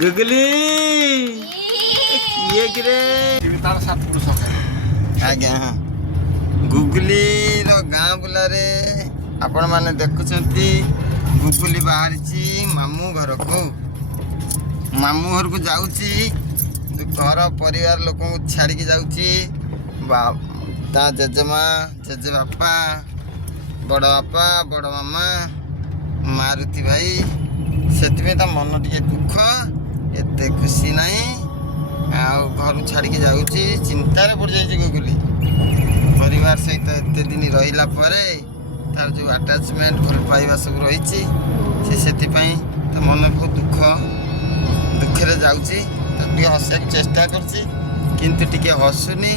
Googly ये किरे तार सात पुरुष आज्ञा हाँ गुगली गाँ बुलारे आपण मैंने देखुंती गुगली बाहरी मामू घर को मामू घर को जाऊँगी घर परिवार लोक छाड़ी जाऊँगी जेजेमा जेजे बापा बड़ बापा बड़ मामा मारुति भाई से मन टे दुख एत खुशी नहीं घर छाड़ी जाऊँगी चिंतार पड़ जाइए गुगली परिवार सहित एत दिन रहा तार जो आटाचमेंट भल पाइबा सब रही से तो मन बहुत दुखे जाऊँगी हसिया चेष्टा करती किंतु टिके हसुनी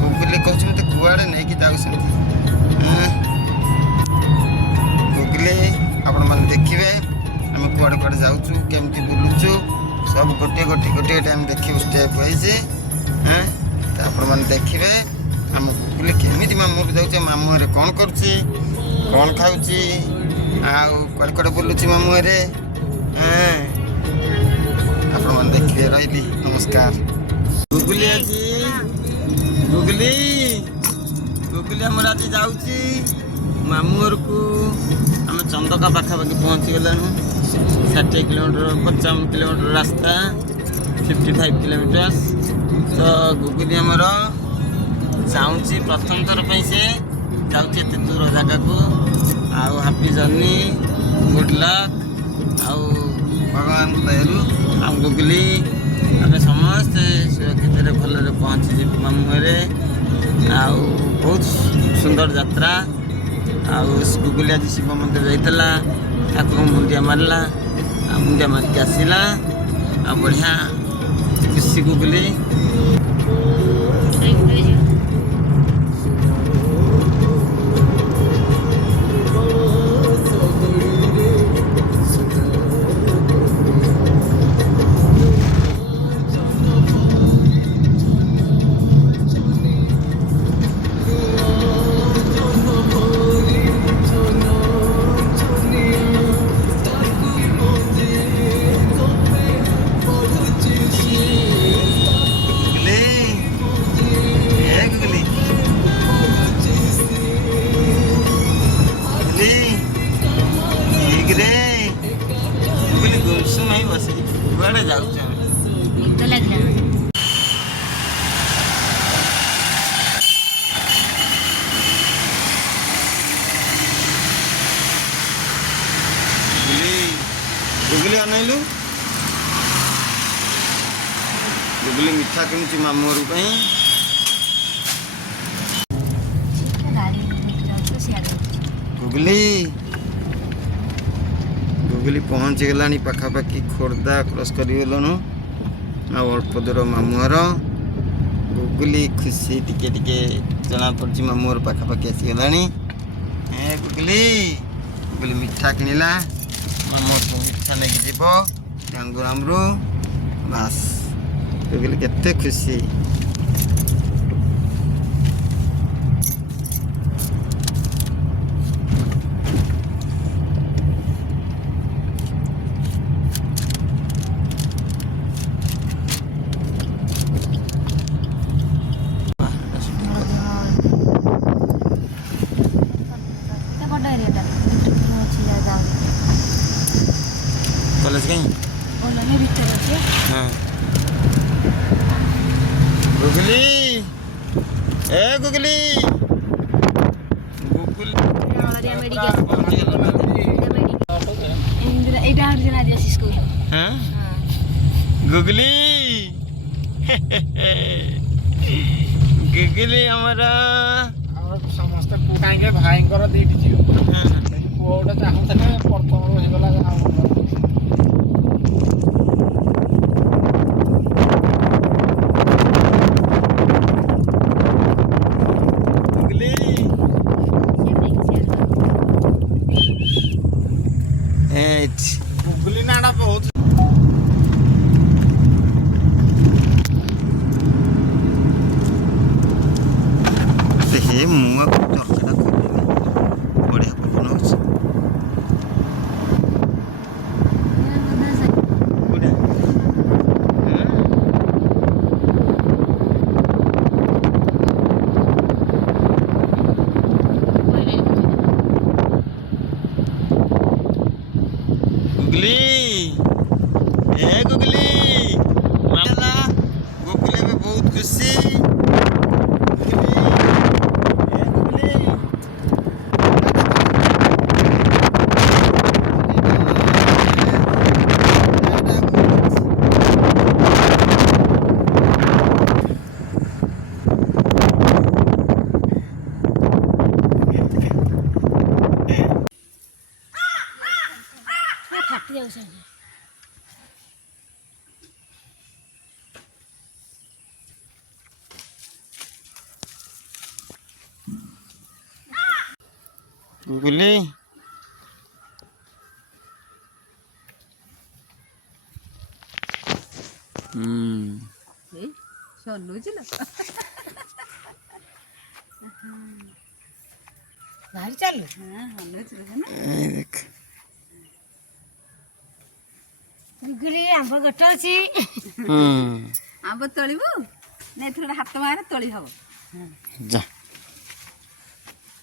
गुगली कहूँ मत कुआड़े नहीं जाऊँ गुगली आपण मैंने देखिए आम कुआड़े कुआड़े जाऊँ केमती बुलुचु सब गोटे गोटे गोटे टाइम देखिए स्टेप होइए आपण मैंने देखिए आम गुगली केमी मामू जाऊँ मामू कौन करुच्ची कौन खाऊँ आड़े कुआड़े बुलुची मामू आपण मैंने देखिए रही नमस्कार गुगली आज गुगली गुगली आम आज जाऊँगी मामू घर को आम चंदका पाखापाखि पहुँची गलु 60 किलोमीटर 55 किलोमीटर रास्ता 55 किलोमीटर तो गुगली आमर जाऊँगी प्रथम थर से जाऊँगी एत दूर जगह को आउ हापी जर्नी गुड लक आउ भगवान दयालु आम गुगली आम समस्ते सुरक्षित भल पहुँची मामू आउ बहुत सुंदर यात्रा आउ गुगली आज शिव मंदिर जाइला ठाकुर मुंडिया मारला मुंडिया मारिक आसला आ बढ़िया खुशी गुगली गुगली अनैलु गुगली मिठा किणुची मामू घर गुगली गुगली पहुँची गला पाखापाखि खोर्धा क्रॉस करगलु अल्प दूर मामू घर गुगली खुशी टिके टिके जना पड़ी मामू घर पाखापाखि आसीगला गुगली गुगली मिठा किणला मामू मिठा नहीं जीव टांगुरामु बास गुगली केते खुशी कॉलेज कहीं हाँ गुगली ए गुगली हाँ गुगली गुगली हमारा समस्त कहीं भाई दीटी पुआ चाहूले प्रथम होगा गुगली नाड़ा बहुत मुआ चरखा बढ़िया पवन हो ଯାଉଛନ୍ତି। ଗୁଗୁଲି ଏଇ ଶୁଣୁଛି ନା ବାହାରି ଚାଲୁ ହଲୁଛି ଦେଖ ଗୁଗୁଲି ଆମ୍ବ ଗଛ ଅଛି। ଆମ୍ବ ତୋଳିବୁ ନା ଏଥର ଗୋଟେ ହାତ ମାରେ ତୋଳି ହବ। ଯା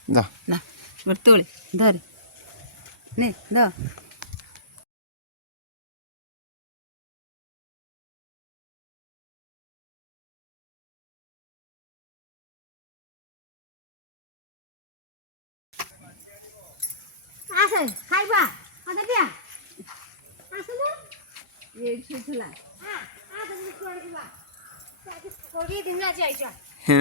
ଯା ନା ଗୋଟେ ତୋଳି ଧରି ନେ ଧ ଆସେ ଖାଇବା ଅଧା ଦିଆ ଆସୁନ ଏଇଠି ଥିଲା କୋଡ଼ିଏ ଦିନ ଆଜି ଆଇଛ ହଁ